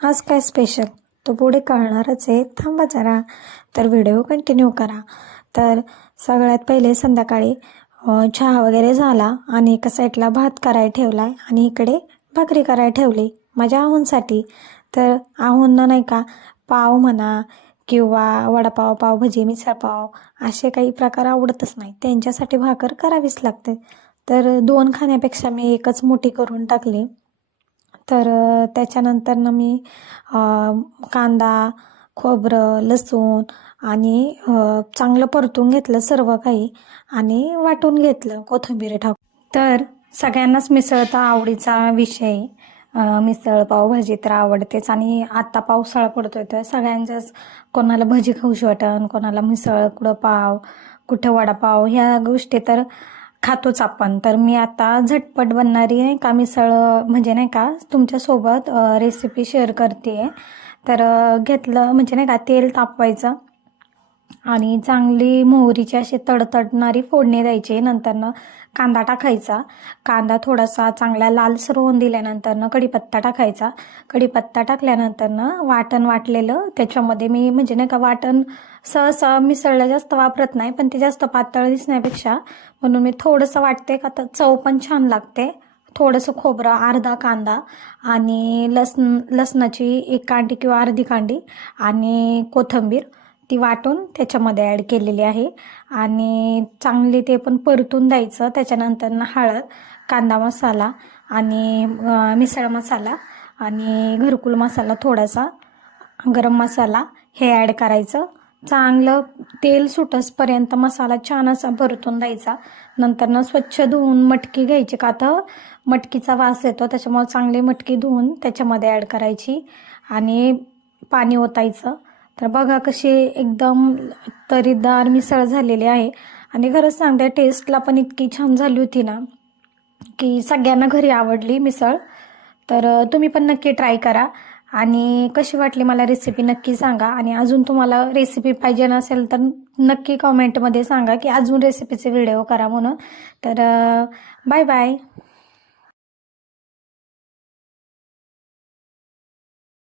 आज काय स्पेशल तो पुढे कळणारच आहे, थांबा जरा. तर व्हिडिओ कंटिन्यू करा. तर सगळ्यात पहिले संध्याकाळी चहा वगैरे झाला आणि एका साईडला भात करायला ठेवलाय आणि इकडे भाकरी करायला ठेवली माझ्या आहूंसाठी. तर आहूंना नाही का पाव म्हणा किंवा वडापाव, पावभाजी, मिसळपाव असे काही प्रकार आवडतच नाही, त्यांच्यासाठी भाकर करावीच लागते. तर दोन खाण्यापेक्षा मी एकच मोठी करून टाकली. तर त्याच्यानंतरनं मी कांदा, खोबरं, लसूण आणि चांगलं परतून घेतलं सर्व काही आणि वाटून घेतलं कोथिंबीर टाकून. तर सगळ्यांनाच मिसळ तर आवडीचा विषय. मिसळ पावभाजी तर आवडतेच आणि आता पावसाळा पडतोय तर सगळ्यांच्याच, कोणाला भजी खाऊशी वाटण, कोणाला मिसळ, कुठं पाव, कुठं वडापाव, ह्या गोष्टी तर खातोच आपण. तर मी आता झटपट बनणारी नाही का मिसळ म्हणजे नाही का तुमच्यासोबत रेसिपी शेअर करते. तर घेतलं म्हणजे नाही का तेल तापवायचं आणि चांगली मोहरीची अशी तडतडणारी फोडणी द्यायची. नंतरनं कांदा टाकायचा. कांदा थोडासा चांगला लालसर होऊन दिल्यानंतरनं कढीपत्ता टाकायचा. कढीपत्ता टाकल्यानंतरनं वाटण वाटलेलं त्याच्यामध्ये मी म्हणजे नाही का वाटण सहसा मिसळला जास्त वापरत नाही, पण ते जास्त पातळ दिसण्यापेक्षा म्हणून मी थोडंसं वाटते का तर चव पण छान लागते. थोडंसं खोबरं, अर्धा कांदा आणि लसणाची एक कांडी किंवा अर्धी कांडी आणि कोथिंबीर ती वाटून त्याच्यामध्ये ॲड केलेली आहे आणि चांगली ते पण परतून द्यायचं. त्याच्यानंतर हळद, कांदा मसाला आणि मिसळ मसाला आणि घरकुल मसाला थोडासा, गरम मसाला हे ॲड करायचं. चांगलं तेल सुटसपर्यंत मसाला छान असा परतून द्यायचा. नंतरनं स्वच्छ धुवून मटकी घ्यायची, का तर मटकीचा वास येतो, त्याच्यामुळे चांगली मटकी धुवून त्याच्यामध्ये ॲड करायची आणि पाणी ओतायचं. तर बघा कशी एकदम तरीदार मिसळ झालेली आहे आणि खरंच सांगते टेस्टला पण इतकी छान झाली होती ना की सगळ्यांना घरी आवडली मिसळ. तर तुम्ही पण नक्की ट्राय करा आणि कशी वाटली मला रेसिपी नक्की सांगा. आणि अजून तुम्हाला रेसिपी पाहिजे नसेल तर नक्की कमेंटमध्ये सांगा की अजून रेसिपीचे व्हिडिओ करा म्हणून. तर बाय बाय.